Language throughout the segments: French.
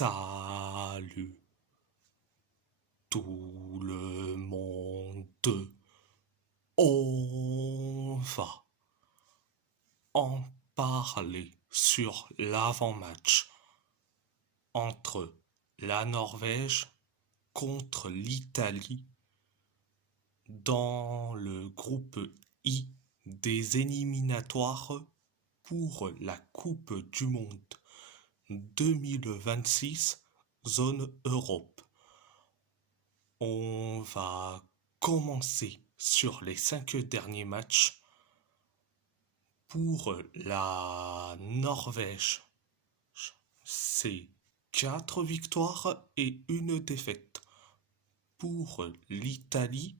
Salut tout le monde. On va en parler sur l'avant-match entre la Norvège contre l'Italie dans le groupe I des éliminatoires pour la Coupe du Monde 2026 zone Europe. On va commencer sur les 5 derniers matchs pour la Norvège. C'est 4 victoires et une défaite. Pour l'Italie,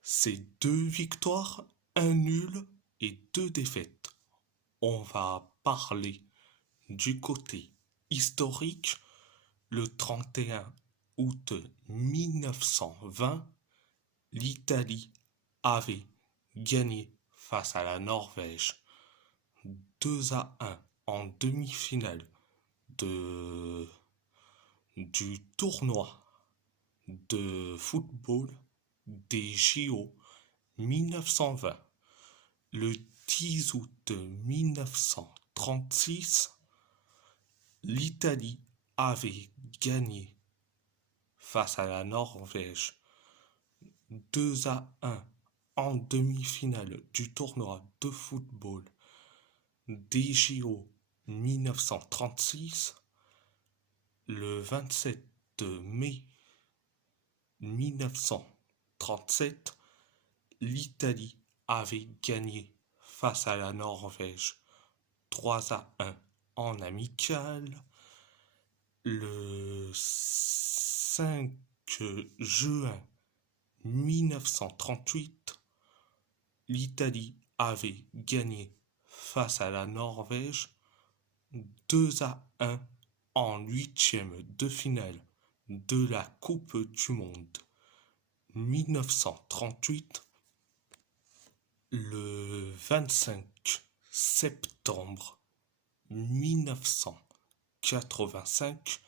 c'est 2 victoires, un nul et 2 défaites. On va parler du côté historique. Le 31 août 1920, l'Italie avait gagné face à la Norvège 2-1 en demi-finale du tournoi de football des JO 1920. Le 10 août 1936, l'Italie avait gagné face à la Norvège 2-1 en demi-finale du tournoi de football des JO 1936. Le 27 mai 1937, l'Italie avait gagné face à la Norvège 3-1 en amical. Le 5 juin 1938, l'Italie avait gagné face à la Norvège 2-1 en huitième de finale de la Coupe du Monde 1938. Le 25 septembre 1985,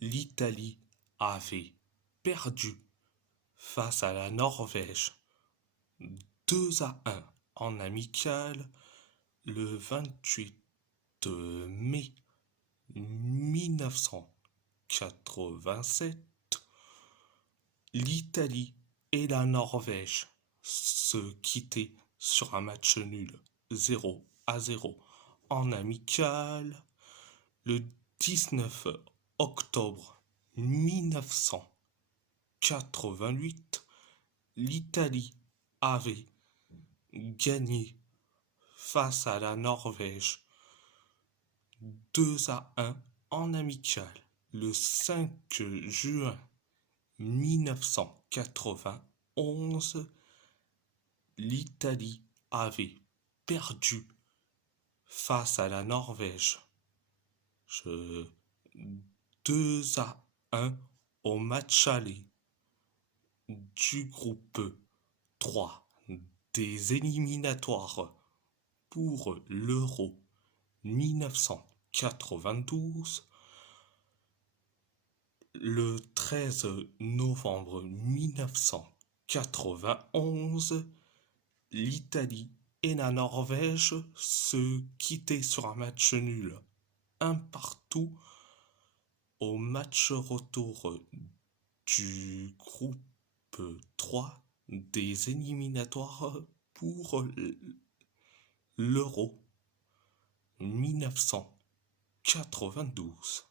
l'Italie avait perdu face à la Norvège 2-1 en amical. Le 28 mai 1987, l'Italie et la Norvège se quittaient sur un match nul 0-0 en amical. Le 19 octobre 1988, l'Italie avait gagné face à la Norvège 2-1 en amical. Le 5 juin 1991, l'Italie avait perdu face à la Norvège 2-1 au match aller du groupe 3 des éliminatoires pour l'Euro 1992. Le 13 novembre 1991, l'Italie et la Norvège se quittaient sur un match nul, un partout, au match retour du groupe 3 des éliminatoires pour l'Euro 1992.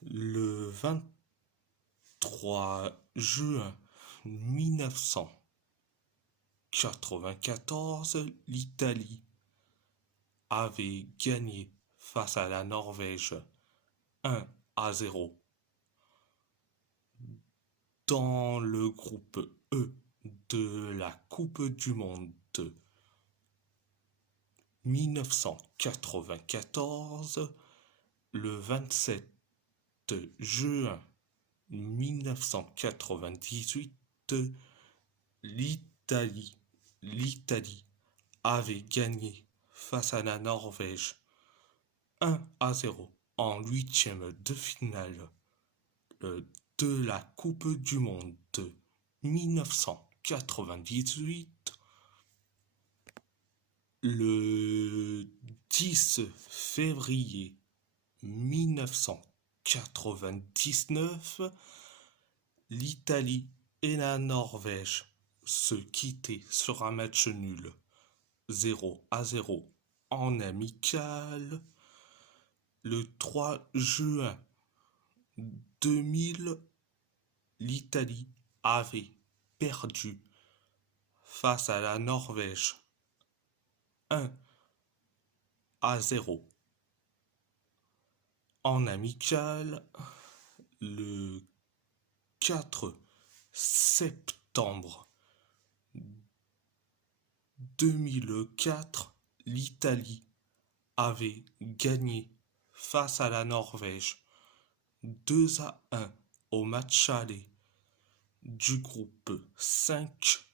Le 23 juin 1994, l'Italie avait gagné face à la Norvège 1-0 dans le groupe E de la Coupe du Monde 1994. Le 27 juin 1998, l'Italie avait gagné face à la Norvège 1-0 en huitième de finale de la Coupe du Monde de 1998. Le 10 février 1999, l'Italie et la Norvège se quittaient sur un match nul 0-0 en amical. Le 3 juin 2000, l'Italie avait perdu face à la Norvège 1-0 en amical. Le 4 septembre 2004, l'Italie avait gagné face à la Norvège 2-1 au match aller du groupe 5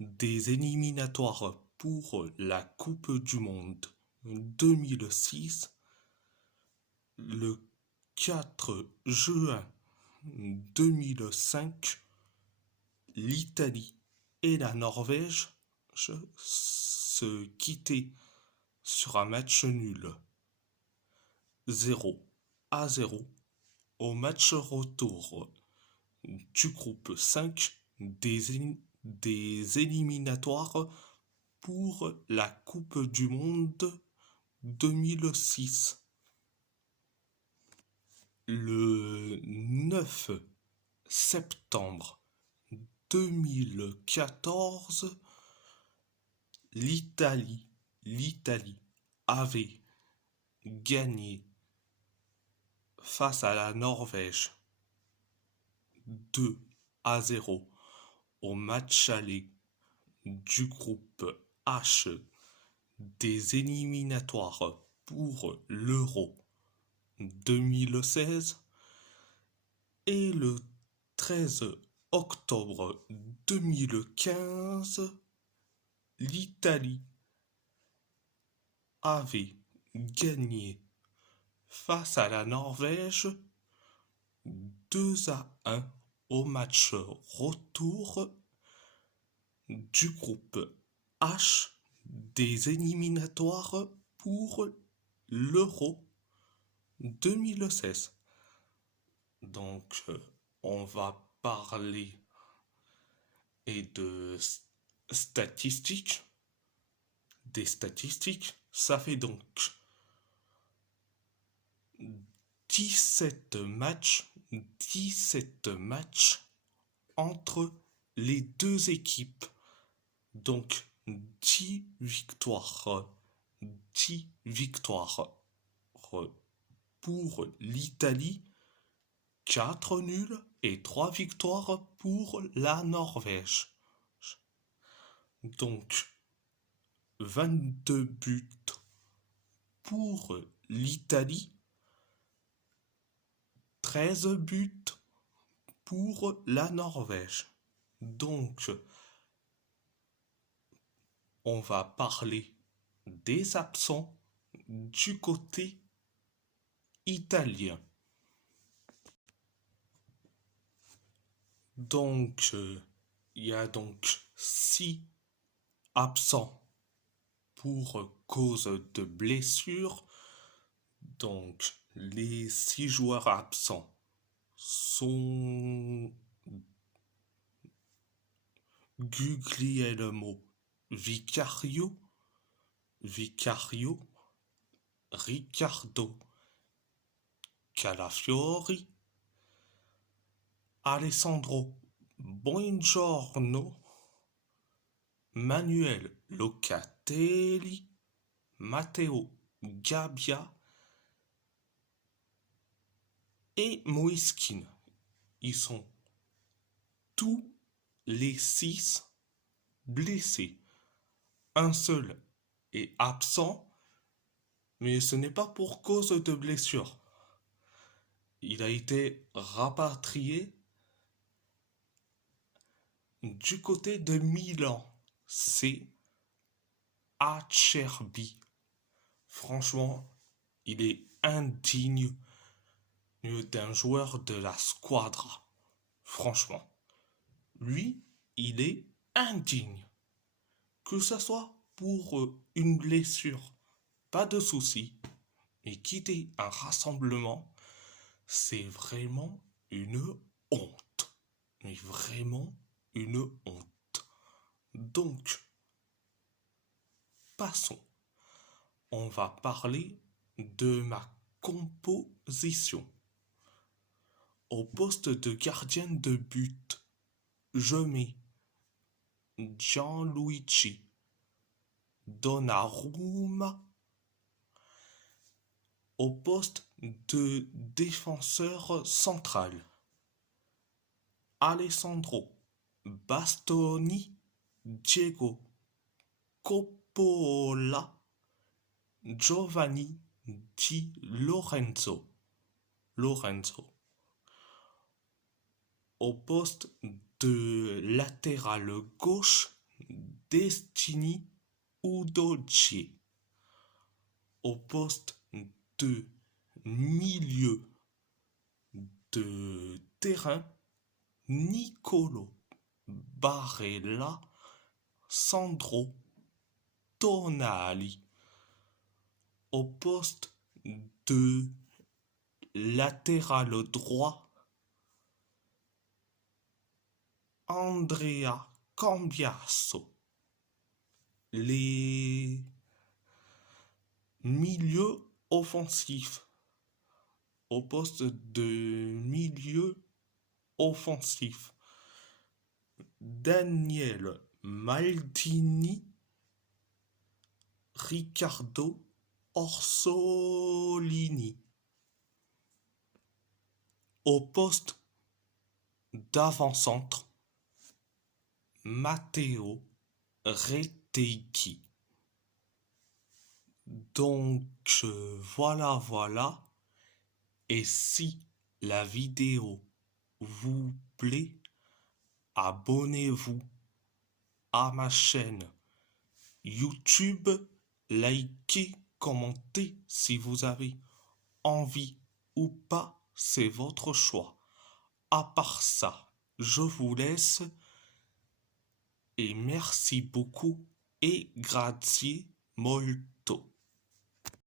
des éliminatoires pour la Coupe du Monde 2006. Le 4 juin 2005, l'Italie et la Norvège se quittaient sur un match nul 0-0 au match retour du groupe 5 des éliminatoires pour la Coupe du Monde 2006. Le 9 septembre 2014, l'Italie avait gagné face à la Norvège 2-0 au match aller du groupe H des éliminatoires pour l'Euro 2016. Et le 13 octobre 2015, l'Italie avait gagné face à la Norvège 2-1 au match retour du groupe H des éliminatoires pour l'Euro 2016. Donc, on va parler de statistiques. Des statistiques, ça fait donc 17 matchs entre les deux équipes. Donc 10 victoires pour l'Italie, 4 nuls et 3 victoires pour la Norvège. Donc 22 buts pour l'Italie, 13 buts pour la Norvège. Donc, on va parler des absents du côté italien. Donc, il y a donc 6 absents pour cause de blessure. Donc, les 6 joueurs absents sont Guglielmo Vicario, Riccardo Calafiori, Alessandro Buongiorno, Manuel Locatelli, Matteo Gabbia et Moïse Kean. Ils sont tous les 6 blessés. Un seul est absent, mais ce n'est pas pour cause de blessure. Il a été rapatrié du côté de Milan. C'est Acerbi. Franchement, il est indigne d'un joueur de la squadra. Franchement, lui, il est indigne. Que ce soit pour une blessure, pas de souci. Mais quitter un rassemblement, c'est vraiment une honte. Mais vraiment une honte. Donc, passons. On va parler de ma composition. Au poste de gardien de but, je mets Gianluigi Donnarumma. Au poste de défenseur central, Alessandro Bastoni, Diego Coppola, Giovanni Di Lorenzo. Au poste de latéral gauche, Destiny Udogie. Au poste de milieu de terrain, Nicolo Barella, Sandro Tonali. Au poste de latéral droit, Andrea Cambiaso. Les milieux offensifs. Au poste de milieu offensif, Daniel Maldini, Riccardo Orsolini. Au poste d'avant-centre, Matteo Retegui. Donc voilà. Et si la vidéo vous plaît, abonnez-vous à ma chaîne YouTube, likez, commentez si vous avez envie ou pas, c'est votre choix. À part ça, je vous laisse et merci beaucoup et grazie molto.